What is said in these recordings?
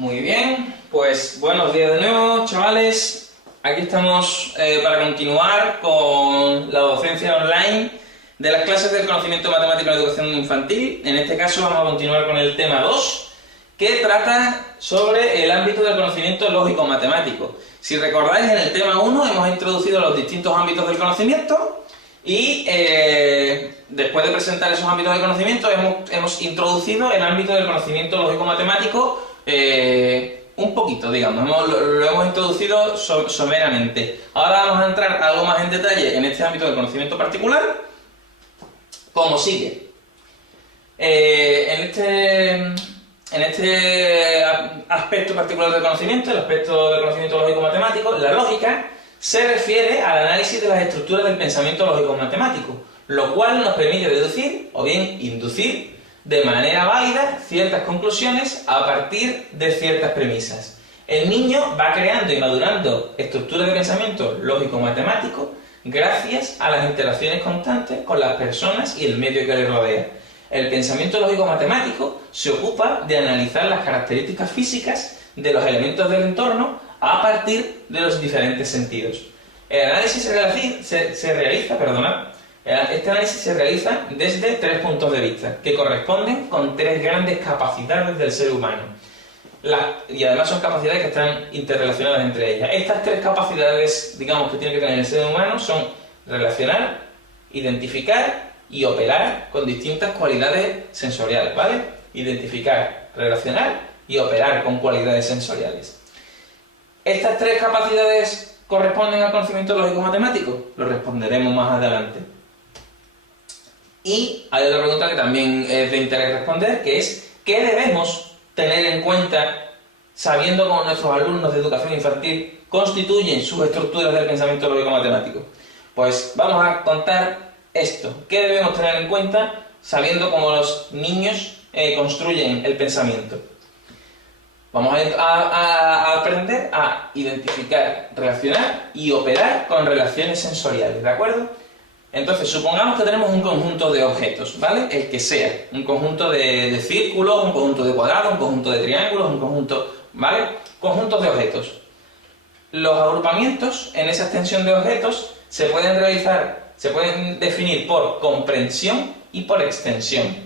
Muy bien, pues buenos días de nuevo, chavales. Aquí estamos para continuar con la docencia online de las clases del conocimiento matemático en la educación infantil. En este caso vamos a continuar con el tema 2, que trata sobre el ámbito del conocimiento lógico-matemático. Si recordáis, en el tema 1 hemos introducido los distintos ámbitos del conocimiento y después de presentar esos ámbitos de conocimiento hemos introducido el ámbito del conocimiento lógico-matemático un poquito, digamos, lo hemos introducido someramente. Ahora vamos a entrar algo más en detalle en este ámbito del conocimiento particular, como sigue. En este aspecto particular del conocimiento, el aspecto del conocimiento lógico-matemático, la lógica se refiere al análisis de las estructuras del pensamiento lógico-matemático, lo cual nos permite deducir o bien inducir de manera válida ciertas conclusiones a partir de ciertas premisas. El niño va creando y madurando estructuras de pensamiento lógico-matemático gracias a las interacciones constantes con las personas y el medio que le rodea. El pensamiento lógico-matemático se ocupa de analizar las características físicas de los elementos del entorno a partir de los diferentes sentidos. El análisis Este análisis se realiza desde tres puntos de vista, que corresponden con tres grandes capacidades del ser humano. Y además son capacidades que están interrelacionadas entre ellas. Estas tres capacidades, digamos, que tiene que tener el ser humano son relacionar, identificar y operar con distintas cualidades sensoriales, ¿vale? Identificar, relacionar y operar con cualidades sensoriales. ¿Estas tres capacidades corresponden al conocimiento lógico-matemático? Lo responderemos más adelante. Y hay otra pregunta que también es de interés responder, que es ¿qué debemos tener en cuenta sabiendo cómo nuestros alumnos de educación infantil constituyen sus estructuras del pensamiento lógico-matemático? Pues vamos a contar esto. ¿Qué debemos tener en cuenta sabiendo cómo los niños construyen el pensamiento? Vamos a aprender a identificar, relacionar y operar con relaciones sensoriales, ¿de acuerdo? Entonces, supongamos que tenemos un conjunto de objetos, ¿vale? El que sea. Un conjunto de círculos, un conjunto de cuadrados, un conjunto de triángulos, un conjunto, ¿vale? Conjuntos de objetos. Los agrupamientos en esa extensión de objetos se pueden definir por comprensión y por extensión.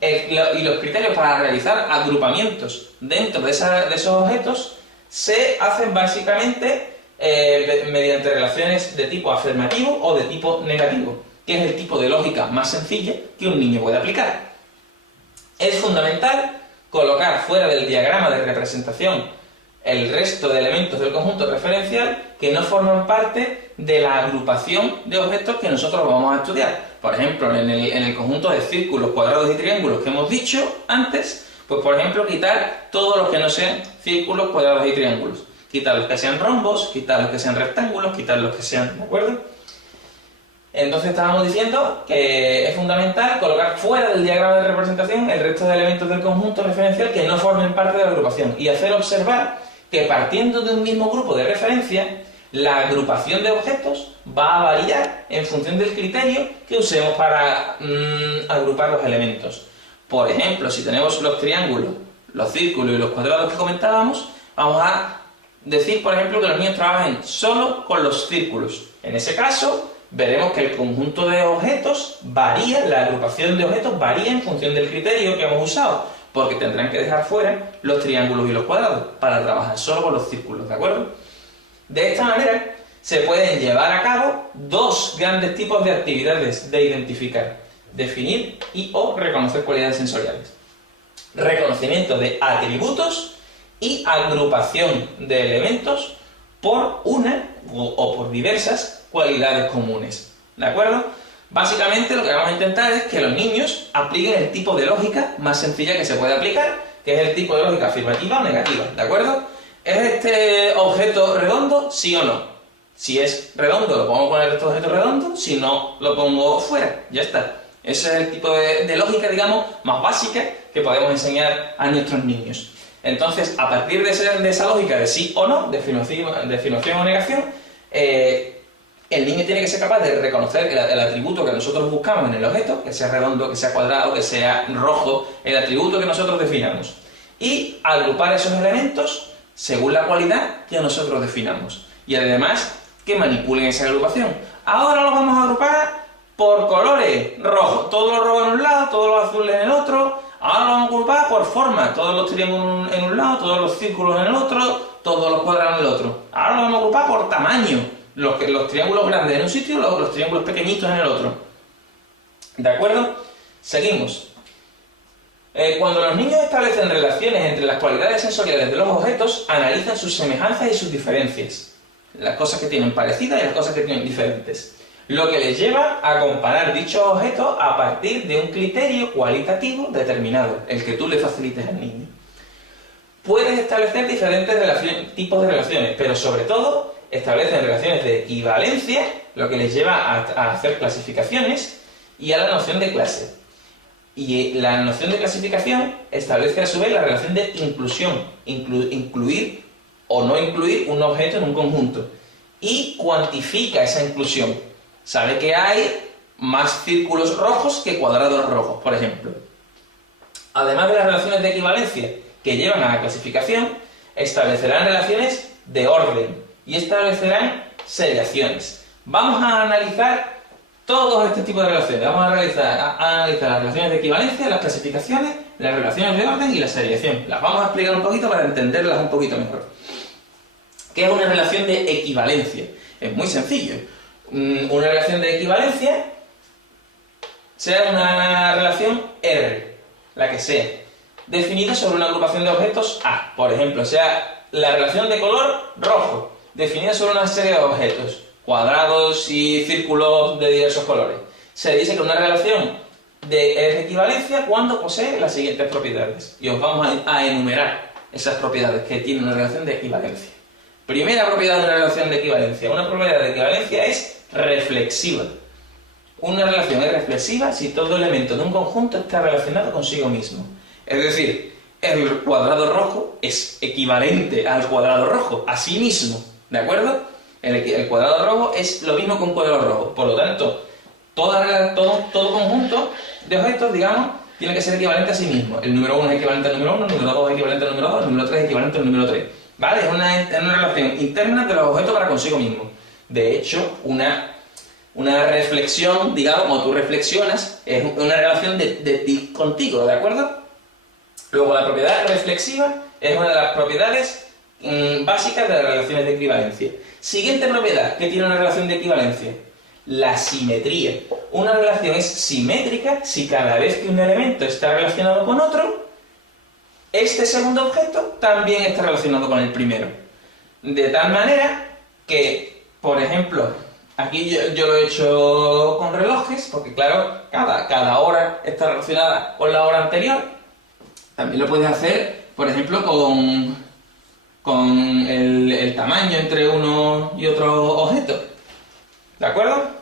Y los criterios para realizar agrupamientos dentro de esos objetos se hacen básicamente mediante relaciones de tipo afirmativo o de tipo negativo, que es el tipo de lógica más sencilla que un niño puede aplicar. Es fundamental colocar fuera del diagrama de representación el resto de elementos del conjunto referencial que no forman parte de la agrupación de objetos que nosotros vamos a estudiar. Por ejemplo, en el conjunto de círculos, cuadrados y triángulos que hemos dicho antes, pues por ejemplo quitar todos los que no sean círculos, cuadrados y triángulos. Quitar los que sean rombos, quitar los que sean rectángulos, quitar los que sean... ¿de acuerdo? Entonces estábamos diciendo que es fundamental colocar fuera del diagrama de representación el resto de elementos del conjunto referencial que no formen parte de la agrupación y hacer observar que partiendo de un mismo grupo de referencia, la agrupación de objetos va a variar en función del criterio que usemos para agrupar los elementos. Por ejemplo, si tenemos los triángulos, los círculos y los cuadrados que comentábamos, vamos a decir, por ejemplo, que los niños trabajen solo con los círculos. En ese caso, veremos que el conjunto de objetos varía, la agrupación de objetos varía en función del criterio que hemos usado, porque tendrán que dejar fuera los triángulos y los cuadrados para trabajar solo con los círculos, ¿de acuerdo? De esta manera, se pueden llevar a cabo dos grandes tipos de actividades de identificar, definir y o reconocer cualidades sensoriales. Reconocimiento de atributos y agrupación de elementos por una o por diversas cualidades comunes, ¿de acuerdo? Básicamente lo que vamos a intentar es que los niños apliquen el tipo de lógica más sencilla que se puede aplicar, que es el tipo de lógica afirmativa o negativa, ¿de acuerdo? ¿Es este objeto redondo? ¿Sí o no? Si es redondo, lo podemos poner este objeto redondo, si no, lo pongo fuera, ya está. Ese es el tipo de lógica, digamos, más básica que podemos enseñar a nuestros niños. Entonces, a partir de esa lógica de sí o no, de afirmación o negación, el niño tiene que ser capaz de reconocer el atributo que nosotros buscamos en el objeto, que sea redondo, que sea cuadrado, que sea rojo, el atributo que nosotros definamos. y agrupar esos elementos según la cualidad que nosotros definamos. Y además, que manipulen esa agrupación. Ahora los vamos a agrupar por colores. Rojo, todos los rojos en un lado, todos los azules en el otro. Ahora lo vamos a agrupar por forma. Todos los triángulos en un lado, todos los círculos en el otro, todos los cuadrados en el otro. Ahora lo vamos a agrupar por tamaño. Los triángulos grandes en un sitio y los triángulos pequeñitos en el otro. ¿De acuerdo? Seguimos. Cuando los niños establecen relaciones entre las cualidades sensoriales de los objetos, analizan sus semejanzas y sus diferencias. Las cosas que tienen parecidas y las cosas que tienen diferentes. Lo que les lleva a comparar dichos objetos a partir de un criterio cualitativo determinado, el que tú le facilites al niño. Puedes establecer diferentes tipos de relaciones, pero sobre todo establecen relaciones de equivalencia, lo que les lleva a hacer clasificaciones y a la noción de clase. Y la noción de clasificación establece a su vez la relación de inclusión, incluir o no incluir un objeto en un conjunto, y cuantifica esa inclusión. Sabe que hay más círculos rojos que cuadrados rojos, por ejemplo. Además de las relaciones de equivalencia que llevan a la clasificación, establecerán relaciones de orden y establecerán seriaciones. Vamos a analizar todos estos tipos de relaciones. Vamos a analizar las relaciones de equivalencia, las clasificaciones, las relaciones de orden y la seriación. Las vamos a explicar un poquito para entenderlas un poquito mejor. ¿Qué es una relación de equivalencia? Es muy sencillo. Una relación de equivalencia será una relación R, la que sea, definida sobre una agrupación de objetos A. Por ejemplo, sea la relación de color rojo, definida sobre una serie de objetos, cuadrados y círculos de diversos colores. Se dice que una relación es de equivalencia cuando posee las siguientes propiedades. Y os vamos a enumerar esas propiedades que tienen una relación de equivalencia. Primera propiedad de una relación de equivalencia. Una propiedad de equivalencia es reflexiva. Una relación es reflexiva si todo elemento de un conjunto está relacionado consigo mismo. Es decir, el cuadrado rojo es equivalente al cuadrado rojo, a sí mismo. ¿De acuerdo? El cuadrado rojo es lo mismo que un cuadrado rojo. Por lo tanto, todo conjunto de objetos, digamos, tiene que ser equivalente a sí mismo. El número 1 es equivalente al número 1, el número 2 es equivalente al número 2, el número 3 es equivalente al número 3. ¿Vale? Es una relación interna de los objetos para consigo mismo. De hecho, una reflexión, digamos, como tú reflexionas, es una relación de ti contigo, ¿de acuerdo? Luego, la propiedad reflexiva es una de las propiedades básicas de las relaciones de equivalencia. Siguiente propiedad que tiene una relación de equivalencia: la simetría. Una relación es simétrica si cada vez que un elemento está relacionado con otro, este segundo objeto también está relacionado con el primero. De tal manera que, por ejemplo, aquí yo lo he hecho con relojes, porque claro, cada hora está relacionada con la hora anterior. También lo puedes hacer, por ejemplo, con el tamaño entre uno y otro objeto. ¿De acuerdo?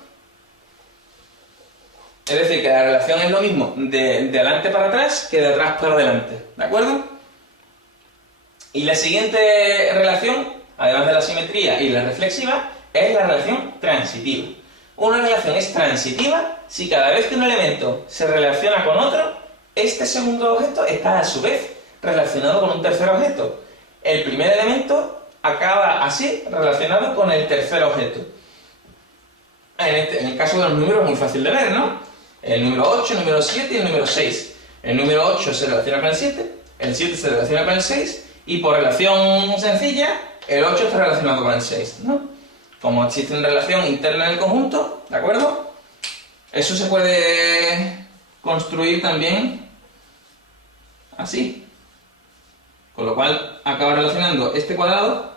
Es decir, que la relación es lo mismo de adelante para atrás que de atrás para adelante. ¿De acuerdo? Y la siguiente relación, además de la simetría y la reflexiva, es la relación transitiva. Una relación es transitiva si cada vez que un elemento se relaciona con otro, este segundo objeto está a su vez relacionado con un tercer objeto. El primer elemento acaba así relacionado con el tercer objeto. En el caso de los números es muy fácil de ver, ¿no? El número 8, el número 7 y el número 6. El número 8 se relaciona con el 7, el 7 se relaciona con el 6, y por relación sencilla, el 8 está relacionado con el 6, ¿no? Como existe una relación interna del conjunto, ¿de acuerdo? Eso se puede construir también así. Con lo cual acaba relacionando este cuadrado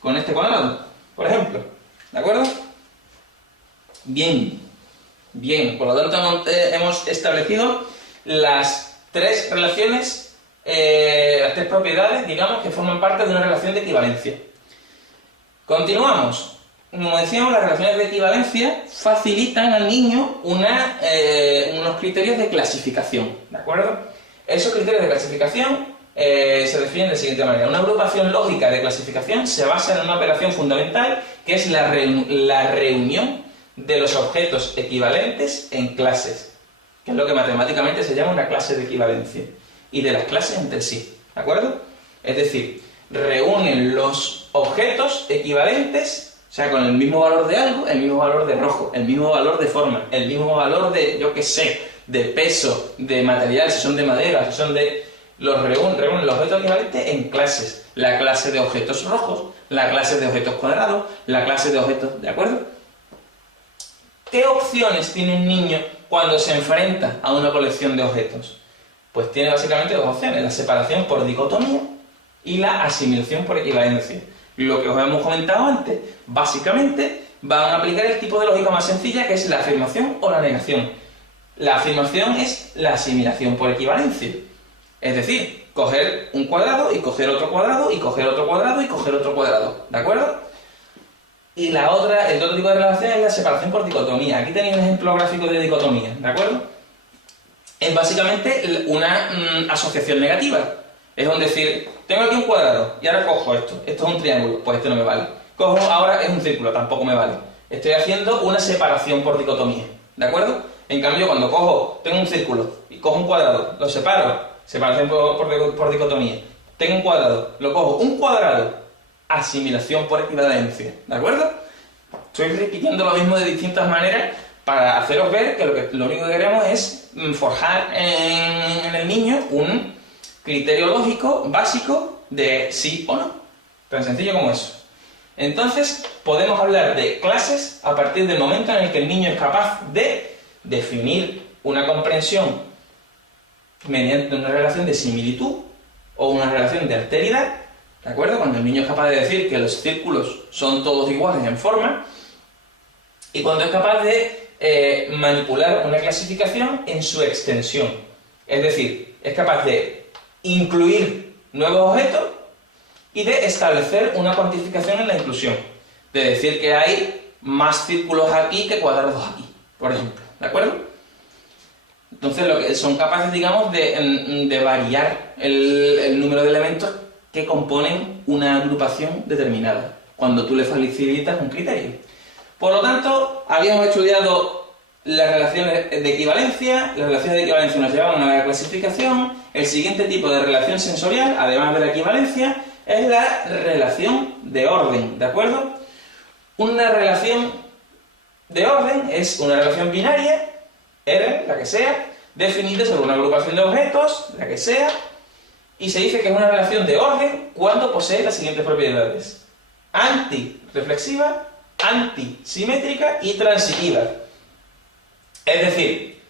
con este cuadrado, por ejemplo. ¿De acuerdo? Bien. Por lo tanto hemos establecido las tres relaciones, las tres propiedades, digamos, que forman parte de una relación de equivalencia. Continuamos. Como decíamos, las relaciones de equivalencia facilitan al niño unos criterios de clasificación, ¿de acuerdo? Esos criterios de clasificación se definen de la siguiente manera. Una agrupación lógica de clasificación se basa en una operación fundamental que es la reunión de los objetos equivalentes en clases, que es lo que matemáticamente se llama una clase de equivalencia, y de las clases entre sí. ¿de acuerdo? Es decir, reúnen los objetos equivalentes, o sea, con el mismo valor de algo, el mismo valor de rojo, el mismo valor de forma, el mismo valor de, yo qué sé, de peso, de material, si son de madera, si son de... reúnen los objetos equivalentes en clases. La clase de objetos rojos, la clase de objetos cuadrados, la clase de objetos... ¿De acuerdo? ¿Qué opciones tiene un niño cuando se enfrenta a una colección de objetos? Pues tiene básicamente dos opciones, la separación por dicotomía y la asimilación por equivalencia. Lo que os hemos comentado antes, básicamente van a aplicar el tipo de lógica más sencilla, que es la afirmación o la negación. La afirmación es la asimilación por equivalencia. Es decir, coger un cuadrado y coger otro cuadrado y coger otro cuadrado y coger otro cuadrado. ¿De acuerdo? Y el otro tipo de relación es la separación por dicotomía. Aquí tenéis un ejemplo gráfico de dicotomía. ¿De acuerdo? Es básicamente una asociación negativa. Es decir, tengo aquí un cuadrado y ahora cojo esto. Esto es un triángulo, pues este no me vale. Cojo ahora es un círculo, tampoco me vale. Estoy haciendo una separación por dicotomía. ¿De acuerdo? En cambio, cuando tengo un círculo y cojo un cuadrado, lo separo, separación por dicotomía. Tengo un cuadrado, lo cojo, un cuadrado, asimilación por equivalencia. ¿De acuerdo? Estoy repitiendo lo mismo de distintas maneras para haceros ver que lo único que queremos es forjar en el niño un criterio lógico básico de sí o no. Tan sencillo como eso. Entonces, podemos hablar de clases a partir del momento en el que el niño es capaz de definir una comprensión mediante una relación de similitud o una relación de alteridad, ¿de acuerdo? Cuando el niño es capaz de decir que los círculos son todos iguales en forma, y cuando es capaz de manipular una clasificación en su extensión. Es decir, es capaz de incluir nuevos objetos y de establecer una cuantificación en la inclusión. De decir que hay más círculos aquí que cuadrados aquí, por ejemplo. ¿De acuerdo? Entonces son capaces, digamos, de variar el número de elementos que componen una agrupación determinada, cuando tú le facilitas un criterio. Por lo tanto, habíamos estudiado las relaciones de equivalencia. Las relaciones de equivalencia nos llevaban a la clasificación. El siguiente tipo de relación sensorial, además de la equivalencia, es la relación de orden, ¿de acuerdo? Una relación de orden es una relación binaria, R, la que sea, definida sobre una agrupación de objetos, la que sea, y se dice que es una relación de orden cuando posee las siguientes propiedades: antirreflexiva, antisimétrica y transitiva. Es decir,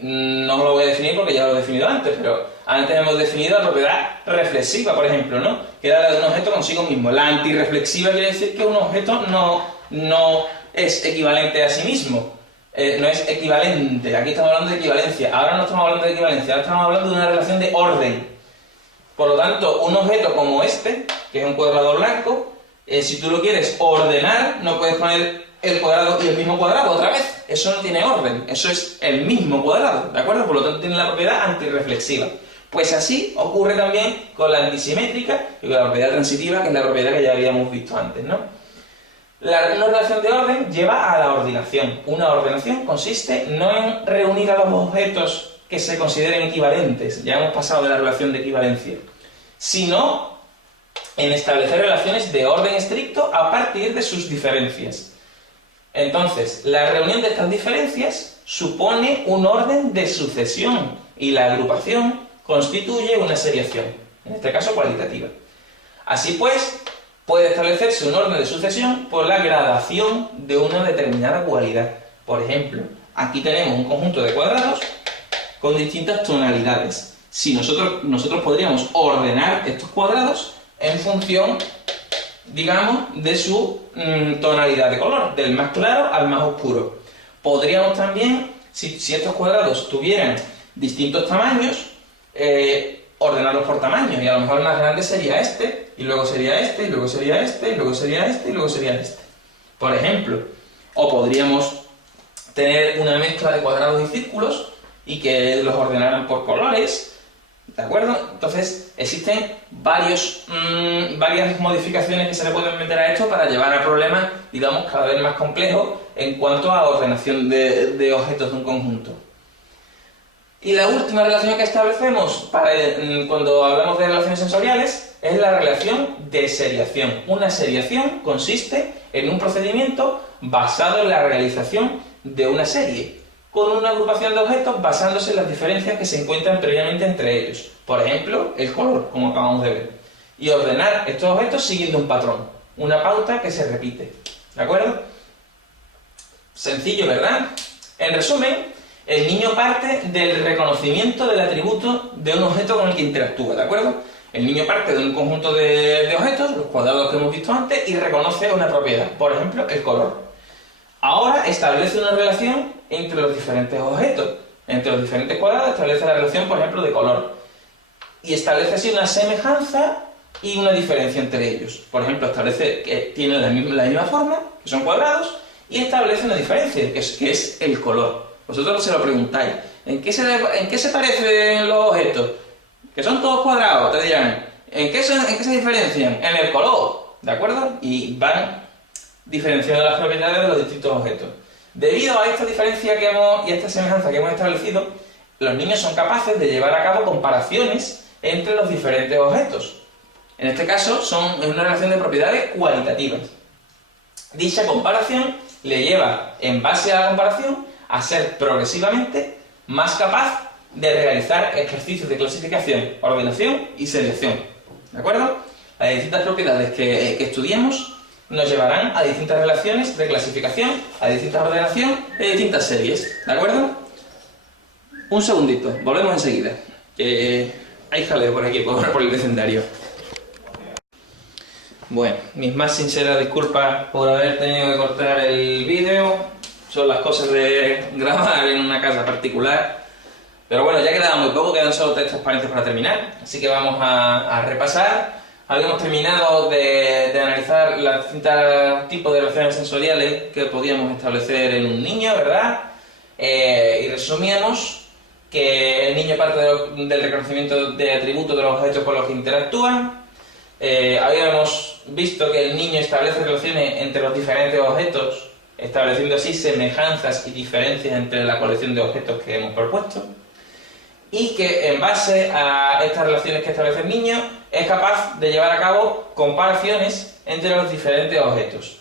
no lo voy a definir porque ya lo he definido antes, pero antes hemos definido la propiedad reflexiva, por ejemplo, ¿no? Que era la de un objeto consigo mismo. La antirreflexiva quiere decir que un objeto no es equivalente a sí mismo. No es equivalente. Aquí estamos hablando de equivalencia. Ahora no estamos hablando de equivalencia, ahora estamos hablando de una relación de orden. Por lo tanto, un objeto como este, que es un cuadrado blanco, si tú lo quieres ordenar, no puedes poner el cuadrado y el mismo cuadrado otra vez. Eso no tiene orden, eso es el mismo cuadrado, ¿de acuerdo? Por lo tanto tiene la propiedad antirreflexiva. Pues así ocurre también con la antisimétrica y con la propiedad transitiva, que es la propiedad que ya habíamos visto antes, ¿no? Una relación de orden lleva a la ordenación. Una ordenación consiste no en reunir a los objetos que se consideren equivalentes, ya hemos pasado de la relación de equivalencia, sino en establecer relaciones de orden estricto a partir de sus diferencias. Entonces, la reunión de estas diferencias supone un orden de sucesión y la agrupación constituye una seriación, en este caso cualitativa. Así pues, puede establecerse un orden de sucesión por la gradación de una determinada cualidad. Por ejemplo, aquí tenemos un conjunto de cuadrados con distintas tonalidades. Si nosotros podríamos ordenar estos cuadrados en función, digamos, de su tonalidad de color, del más claro al más oscuro. Podríamos también, si estos cuadrados tuvieran distintos tamaños, ordenarlos por tamaños, y a lo mejor el más grande sería este, y luego sería este, y luego sería este, y luego sería este, y luego sería este. Por ejemplo, o podríamos tener una mezcla de cuadrados y círculos y que los ordenaran por colores, ¿de acuerdo? Entonces, existen varias modificaciones que se le pueden meter a esto para llevar a problemas, digamos, cada vez más complejos en cuanto a ordenación de objetos de un conjunto. Y la última relación que establecemos cuando hablamos de relaciones sensoriales es la relación de seriación. Una seriación consiste en un procedimiento basado en la realización de una serie, con una agrupación de objetos basándose en las diferencias que se encuentran previamente entre ellos. Por ejemplo, el color, como acabamos de ver. Y ordenar estos objetos siguiendo un patrón, una pauta que se repite. ¿De acuerdo? Sencillo, ¿verdad? En resumen, el niño parte del reconocimiento del atributo de un objeto con el que interactúa, ¿de acuerdo? El niño parte de un conjunto de objetos, los cuadrados que hemos visto antes, y reconoce una propiedad, por ejemplo, el color. Ahora establece una relación entre los diferentes objetos. Entre los diferentes cuadrados establece la relación, por ejemplo, de color. Y establece así una semejanza y una diferencia entre ellos. Por ejemplo, establece que tienen la misma forma, que son cuadrados, y establece una diferencia, que es el color. Vosotros se lo preguntáis, ¿en qué se parecen los objetos? Que son todos cuadrados, te dirán. ¿En qué se diferencian? En el color, ¿de acuerdo? Y van diferenciando las propiedades de los distintos objetos. Debido a esta diferencia y a esta semejanza que hemos establecido, los niños son capaces de llevar a cabo comparaciones entre los diferentes objetos. En este caso, es una relación de propiedades cualitativas. Dicha comparación le lleva, en base a la comparación, a ser progresivamente más capaz de realizar ejercicios de clasificación, ordenación y selección. ¿De acuerdo? Las distintas propiedades que estudiemos nos llevarán a distintas relaciones de clasificación, a distintas ordenaciones y a distintas series. ¿De acuerdo? Un segundito, volvemos enseguida. Hay jaleo por aquí, por el vecindario. Bueno, mis más sinceras disculpas por haber tenido que cortar el vídeo. Son las cosas de grabar en una casa particular. Pero bueno, ya quedaba muy poco, quedan solo 3 transparencias para terminar. Así que vamos a repasar. Habíamos terminado de analizar los distintos tipos de relaciones sensoriales que podíamos establecer en un niño, ¿verdad? Y resumíamos que el niño parte del reconocimiento de atributos de los objetos con los que interactúan. Habíamos visto que el niño establece relaciones entre los diferentes objetos, estableciendo así semejanzas y diferencias entre la colección de objetos que hemos propuesto, y que en base a estas relaciones que establece el niño es capaz de llevar a cabo comparaciones entre los diferentes objetos.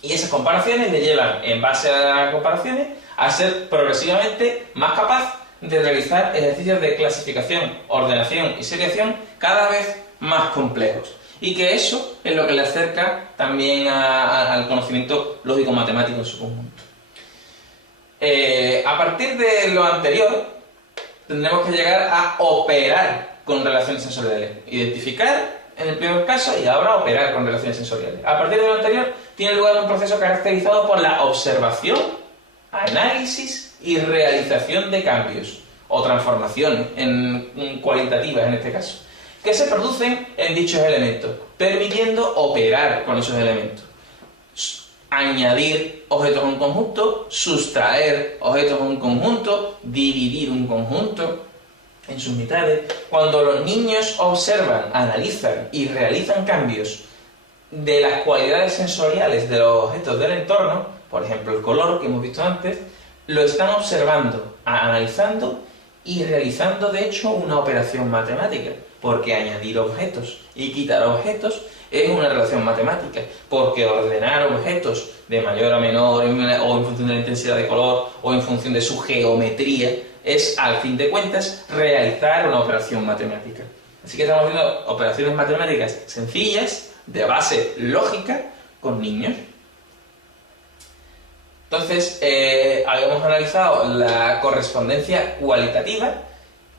Y esas comparaciones le llevan, en base a las comparaciones, a ser progresivamente más capaz de realizar ejercicios de clasificación, ordenación y seriación cada vez más complejos. Y que eso es lo que le acerca también al conocimiento lógico-matemático en su conjunto. A partir de lo anterior, tendremos que llegar a operar con relaciones sensoriales. Identificar en el primer caso y ahora operar con relaciones sensoriales. A partir de lo anterior, tiene lugar un proceso caracterizado por la observación, análisis y realización de cambios o transformaciones cualitativas en este caso, que se producen en dichos elementos, permitiendo operar con esos elementos. Añadir objetos a un conjunto, sustraer objetos a un conjunto, dividir un conjunto en sus mitades. Cuando los niños observan, analizan y realizan cambios de las cualidades sensoriales de los objetos del entorno, por ejemplo el color que hemos visto antes, lo están observando, analizando y realizando de hecho una operación matemática, porque añadir objetos y quitar objetos es una relación matemática, porque ordenar objetos de mayor a menor o en función de la intensidad de color o en función de su geometría es, al fin de cuentas, realizar una operación matemática. Así que estamos haciendo operaciones matemáticas sencillas, de base lógica, con niños. Entonces, habíamos analizado la correspondencia cualitativa.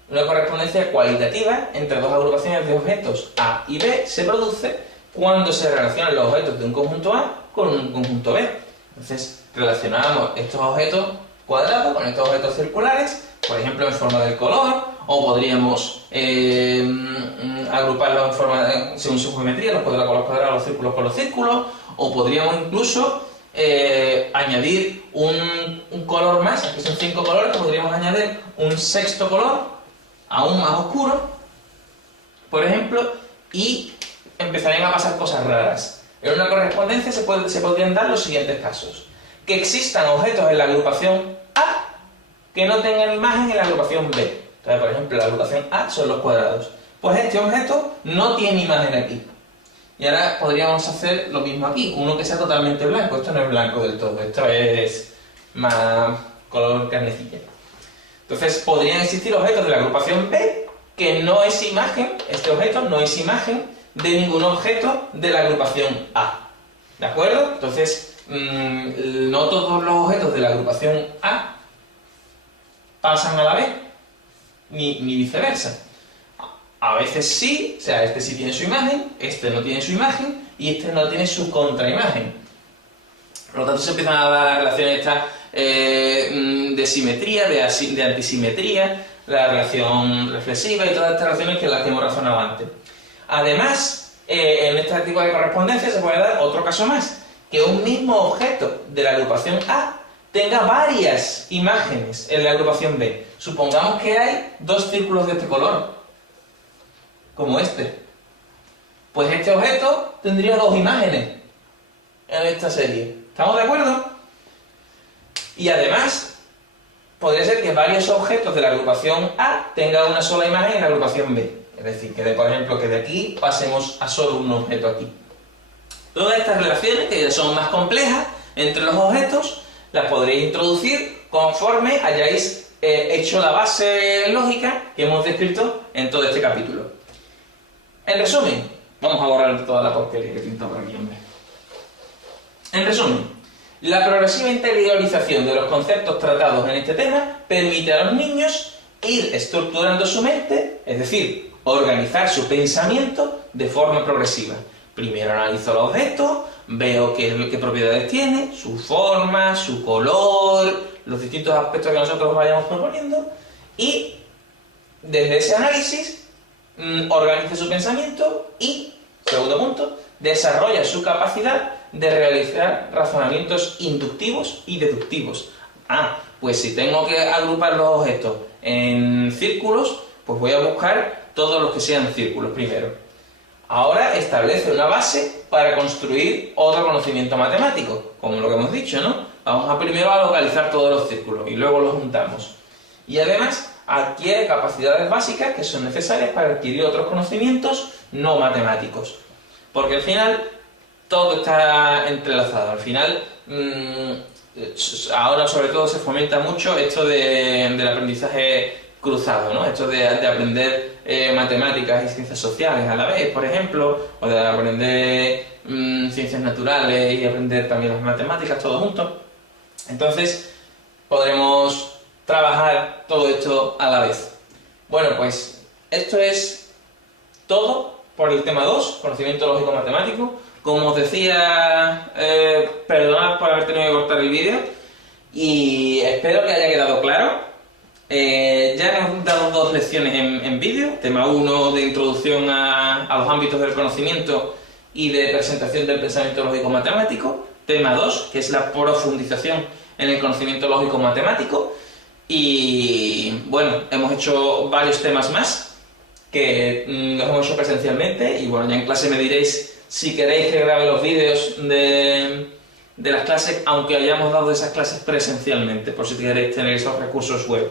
Una correspondencia cualitativa entre dos agrupaciones de objetos A y B se produce cuando se relacionan los objetos de un conjunto A con un conjunto B. Entonces, relacionamos estos objetos cuadrados con estos objetos circulares, por ejemplo en forma del color, o podríamos agruparlos en forma según su geometría, los cuadrados con los cuadrados, los círculos con los círculos, o podríamos incluso añadir un color más, aquí son 5 colores, podríamos añadir un sexto color, aún más oscuro, por ejemplo, y empezarían a pasar cosas raras. En una correspondencia se podrían dar los siguientes casos: que existan objetos en la agrupación A que no tengan imagen en la agrupación B. Entonces, por ejemplo, la agrupación A son los cuadrados. Pues este objeto no tiene imagen aquí. Y ahora podríamos hacer lo mismo aquí, uno que sea totalmente blanco. Esto no es blanco del todo, esto es más color carnecilla. Entonces, podrían existir objetos de la agrupación B que no es imagen, este objeto no es imagen de ningún objeto de la agrupación A. ¿De acuerdo? Entonces, no todos los objetos de la agrupación A pasan a la B, ni viceversa. A veces sí, o sea, este sí tiene su imagen, este no tiene su imagen y este no tiene su contraimagen. Por lo tanto, se empiezan a dar las relaciones estas de simetría, de antisimetría, la relación reflexiva y todas estas relaciones que las que hemos razonado antes. Además, en este tipo de correspondencia se puede dar otro caso más, que un mismo objeto de la agrupación A tenga varias imágenes en la agrupación B. Supongamos que hay dos círculos de este color, como este. Pues este objeto tendría dos imágenes en esta serie. ¿Estamos de acuerdo? Y además, podría ser que varios objetos de la agrupación A tengan una sola imagen en la agrupación B. Es decir, que por ejemplo, que de aquí pasemos a solo un objeto aquí. Todas estas relaciones, que ya son más complejas entre los objetos, las podréis introducir conforme hayáis hecho la base lógica que hemos descrito en todo este capítulo. En resumen, vamos a borrar toda la porquería que pinta por aquí, hombre. En resumen, la progresiva interiorización de los conceptos tratados en este tema permite a los niños ir estructurando su mente, es decir, organizar su pensamiento de forma progresiva. Primero analizo los objetos, veo qué propiedades tiene, su forma, su color, los distintos aspectos que nosotros vayamos proponiendo y desde ese análisis organiza su pensamiento y, segundo punto, desarrolla su capacidad de realizar razonamientos inductivos y deductivos. Pues si tengo que agrupar los objetos en círculos, pues voy a buscar todos los que sean círculos primero. Ahora establece una base para construir otro conocimiento matemático, como lo que hemos dicho, ¿no? Vamos a primero a localizar todos los círculos y luego los juntamos. Y además adquiere capacidades básicas que son necesarias para adquirir otros conocimientos no matemáticos. Porque al final todo está entrelazado. Al final, ahora sobre todo se fomenta mucho esto del aprendizaje cruzado, ¿no? Esto de aprender matemáticas y ciencias sociales a la vez, por ejemplo, o de aprender ciencias naturales y aprender también las matemáticas, todo juntos. Entonces, podremos trabajar todo esto a la vez. Bueno, pues esto es todo por el tema 2, conocimiento lógico matemático. Como os decía, perdonad por haber tenido que cortar el vídeo y espero que haya quedado claro. Ya hemos dado 2 lecciones en vídeo, tema 1 de introducción a los ámbitos del conocimiento y de presentación del pensamiento lógico matemático, tema 2, que es la profundización en el conocimiento lógico matemático. Y bueno, hemos hecho varios temas más que los hemos hecho presencialmente y bueno, ya en clase me diréis si queréis que grabe los vídeos de las clases, aunque hayamos dado esas clases presencialmente, por si queréis tener esos recursos web.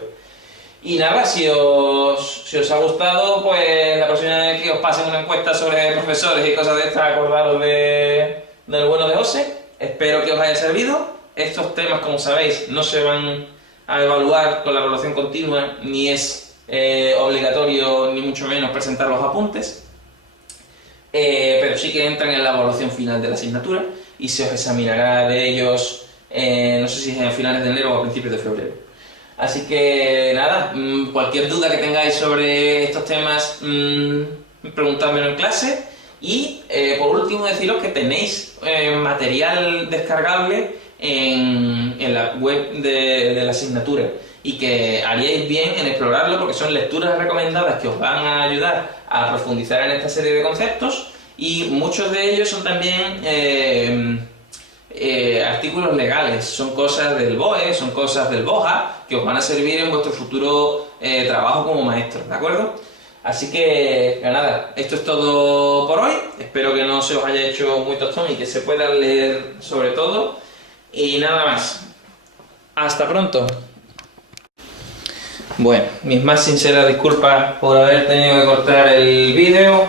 Y nada, si os ha gustado, pues la próxima vez que os pasen una encuesta sobre profesores y cosas de estas, acordaros del bueno de José. Espero que os haya servido. Estos temas, como sabéis, no se van a evaluar con la evaluación continua, ni es obligatorio, ni mucho menos presentar los apuntes. Pero sí que entran en la evaluación final de la asignatura y se os examinará de ellos, no sé si es a finales de enero o a principios de febrero. Así que nada, cualquier duda que tengáis sobre estos temas, preguntádmelo en clase. Y por último deciros que tenéis material descargable en la web de la asignatura y que haríais bien en explorarlo porque son lecturas recomendadas que os van a ayudar a profundizar en esta serie de conceptos y muchos de ellos son también artículos legales, son cosas del BOE, son cosas del BOJA que os van a servir en vuestro futuro trabajo como maestros, ¿de acuerdo? Así que nada, esto es todo por hoy, espero que no se os haya hecho muy tostón y que se pueda leer sobre todo y nada más. Hasta pronto. Bueno, mis más sinceras disculpas por haber tenido que cortar el vídeo.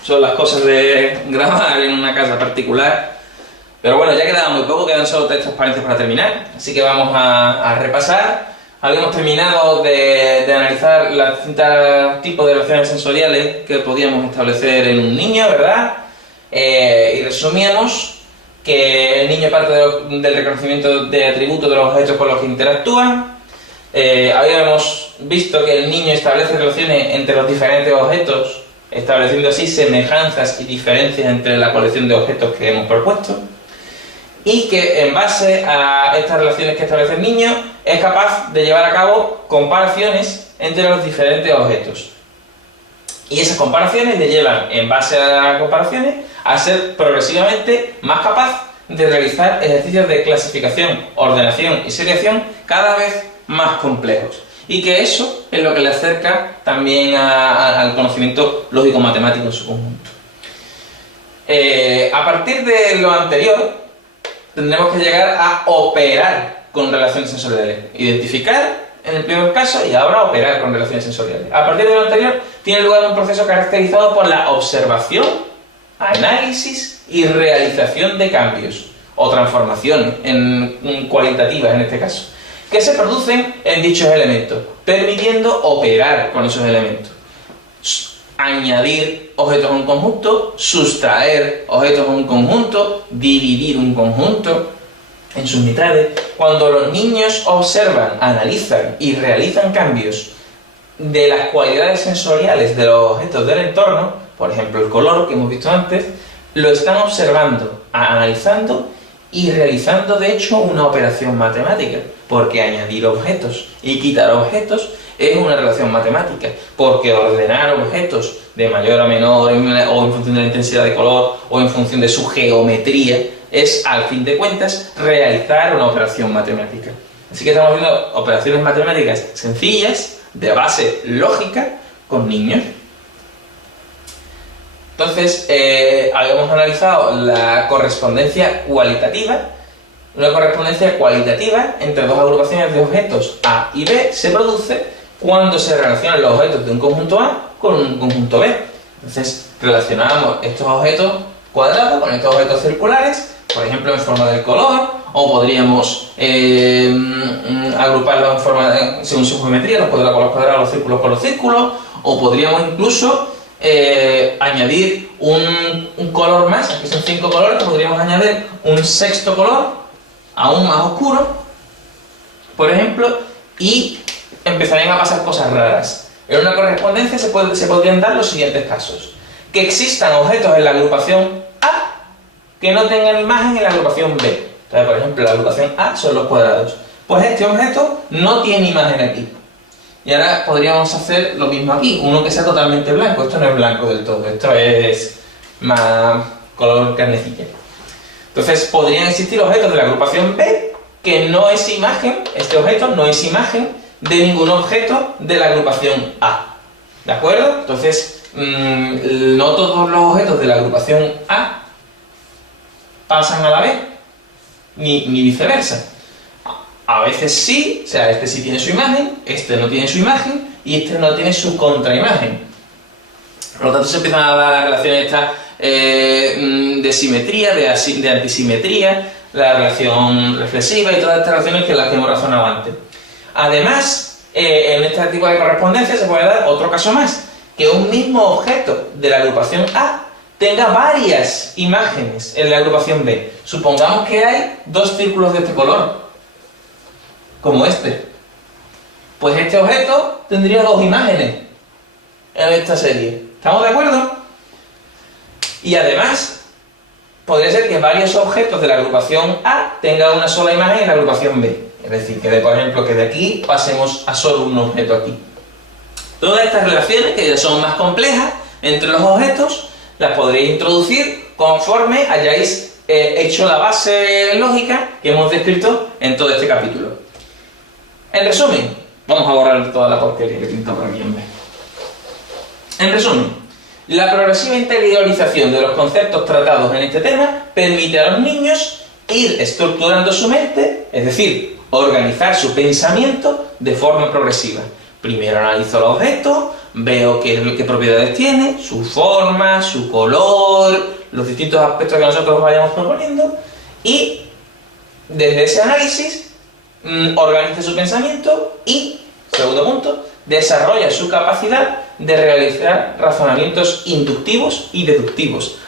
Son las cosas de grabar en una casa particular. Pero bueno, ya quedaba muy poco, quedan solo 3 transparencias para terminar. Así que vamos a repasar. Habíamos terminado de analizar los distintos tipos de relaciones sensoriales que podíamos establecer en un niño, ¿verdad? Y resumíamos que el niño parte del reconocimiento de atributos de los objetos con los que interactúan. Habíamos visto que el niño establece relaciones entre los diferentes objetos, estableciendo así semejanzas y diferencias entre la colección de objetos que hemos propuesto, y que en base a estas relaciones que establece el niño es capaz de llevar a cabo comparaciones entre los diferentes objetos. Y esas comparaciones le llevan, en base a las comparaciones, a ser progresivamente más capaz de realizar ejercicios de clasificación, ordenación y seriación cada vez más complejos. Y que eso es lo que le acerca también al conocimiento lógico-matemático en su conjunto. A partir de lo anterior, tendremos que llegar a operar con relaciones sensoriales. Identificar en el primer caso y ahora operar con relaciones sensoriales. A partir de lo anterior, tiene lugar un proceso caracterizado por la observación, análisis y realización de cambios o transformaciones cualitativas en este caso, que se producen en dichos elementos, permitiendo operar con esos elementos. Añadir objetos a un conjunto, sustraer objetos a un conjunto, dividir un conjunto en sus mitades. Cuando los niños observan, analizan y realizan cambios de las cualidades sensoriales de los objetos del entorno, por ejemplo el color que hemos visto antes, lo están observando, analizando y realizando de hecho una operación matemática, porque añadir objetos y quitar objetos es una relación matemática, porque ordenar objetos de mayor a menor o en función de la intensidad de color o en función de su geometría es, al fin de cuentas, realizar una operación matemática. Así que estamos viendo operaciones matemáticas sencillas, de base lógica, con niños. Entonces, habíamos analizado la correspondencia cualitativa. Una correspondencia cualitativa entre dos agrupaciones de objetos A y B se produce cuando se relacionan los objetos de un conjunto A con un conjunto B. Entonces, relacionamos estos objetos cuadrados con estos objetos circulares, por ejemplo en forma del color, o podríamos agruparlos en forma según su geometría, los cuadrados con los cuadrados, los círculos con los círculos, o podríamos incluso añadir un color más. Aquí son 5 colores, podríamos añadir un sexto color aún más oscuro, por ejemplo, y empezarían a pasar cosas raras. En una correspondencia se podrían dar los siguientes casos: que existan objetos en la agrupación A que no tengan imagen en la agrupación B. Entonces, por ejemplo, la agrupación A son los cuadrados. Pues este objeto no tiene imagen aquí. Y ahora podríamos hacer lo mismo aquí, uno que sea totalmente blanco. Esto no es blanco del todo, esto es más color carnecilla. Entonces podrían existir objetos de la agrupación B que no es imagen, este objeto no es imagen de ningún objeto de la agrupación A. ¿De acuerdo? Entonces, no todos los objetos de la agrupación A pasan a la B, ni viceversa. A veces sí, o sea, este sí tiene su imagen, este no tiene su imagen y este no tiene su contraimagen. Por lo tanto, se empiezan a dar las relaciones estas de simetría, de antisimetría, la relación reflexiva y todas estas relaciones que las que hemos razonado antes. Además, en este tipo de correspondencia se puede dar otro caso más, que un mismo objeto de la agrupación A tenga varias imágenes en la agrupación B. Supongamos que hay 2 círculos de este color, como este. Pues este objeto tendría 2 imágenes en esta serie. ¿Estamos de acuerdo? Y además, podría ser que varios objetos de la agrupación A tengan una sola imagen en la agrupación B. Es decir, que por ejemplo, que de aquí pasemos a solo un objeto aquí. Todas estas relaciones, que ya son más complejas entre los objetos, las podréis introducir conforme hayáis hecho la base lógica que hemos descrito en todo este capítulo. En resumen, vamos a borrar toda la porquería que pinta por aquí en vez. En resumen, la progresiva interiorización de los conceptos tratados en este tema permite a los niños ir estructurando su mente, es decir, organizar su pensamiento de forma progresiva, Primero analizo los objetos, veo qué propiedades tiene, su forma, su color, los distintos aspectos que nosotros vayamos proponiendo, y desde ese análisis organiza su pensamiento y, segundo punto, desarrolla su capacidad de realizar razonamientos inductivos y deductivos.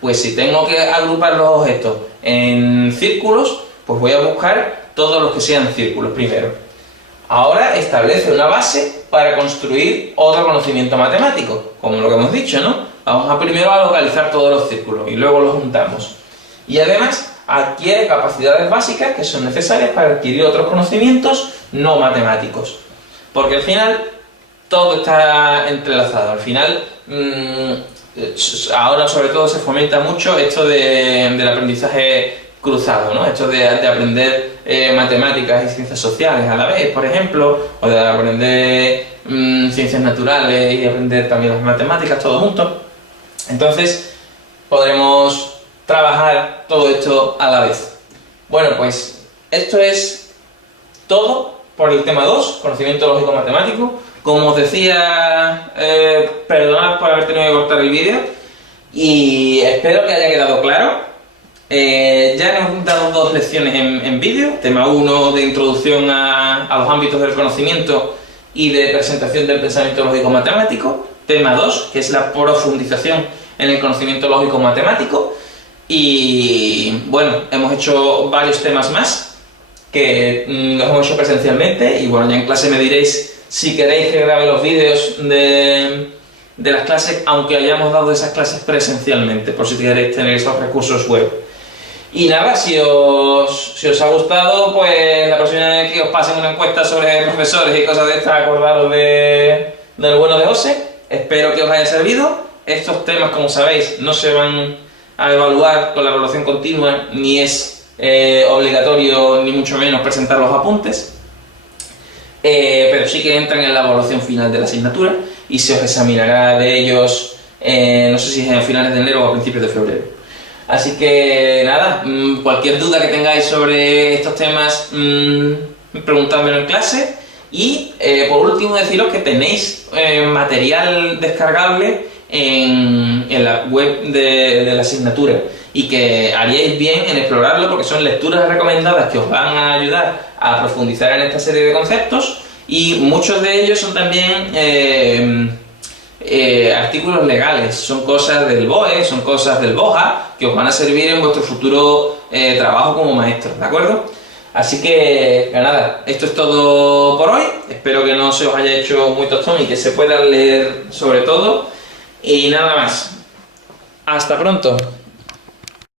Pues si tengo que agrupar los objetos en círculos, pues voy a buscar todos los que sean círculos primero. Ahora establece una base para construir otro conocimiento matemático, como lo que hemos dicho, ¿no? Vamos primero a localizar todos los círculos y luego los juntamos. Y además adquiere capacidades básicas que son necesarias para adquirir otros conocimientos no matemáticos. Porque al final todo está entrelazado. Al final, ahora sobre todo se fomenta mucho esto del aprendizaje cruzado, ¿no? Esto de aprender matemáticas y ciencias sociales a la vez, por ejemplo, o de aprender ciencias naturales y aprender también las matemáticas, todo junto. Entonces, podremos trabajar todo esto a la vez. Bueno, pues esto es todo por el tema 2, conocimiento lógico matemático. Como os decía, perdonad por haber tenido que cortar el vídeo y espero que haya quedado claro. Ya hemos dado 2 lecciones en vídeo, tema 1 de introducción a los ámbitos del conocimiento y de presentación del pensamiento lógico matemático, tema 2, que es la profundización en el conocimiento lógico matemático, y bueno, hemos hecho varios temas más que los hemos hecho presencialmente, y bueno, ya en clase me diréis si queréis que grabe los vídeos de las clases, aunque hayamos dado esas clases presencialmente, por si queréis tener esos recursos web. Y nada, si os ha gustado, pues la próxima vez que os pasen una encuesta sobre profesores y cosas de estas, acordaros del bueno de José. Espero que os haya servido. Estos temas, como sabéis, no se van a evaluar con la evaluación continua, ni es obligatorio, ni mucho menos presentar los apuntes. Pero sí que entran en la evaluación final de la asignatura y se os examinará de ellos, no sé si es a finales de enero o a principios de febrero. Así que nada, cualquier duda que tengáis sobre estos temas, preguntádmelo en clase. Y por último deciros que tenéis material descargable en la web de la asignatura y que haríais bien en explorarlo porque son lecturas recomendadas que os van a ayudar a profundizar en esta serie de conceptos, y muchos de ellos son también artículos legales, son cosas del BOE, son cosas del BOJA que os van a servir en vuestro futuro trabajo como maestros, ¿de acuerdo? Así que nada, esto es todo por hoy. Espero que no se os haya hecho muy tostón y que se pueda leer sobre todo. Y nada más. Hasta pronto.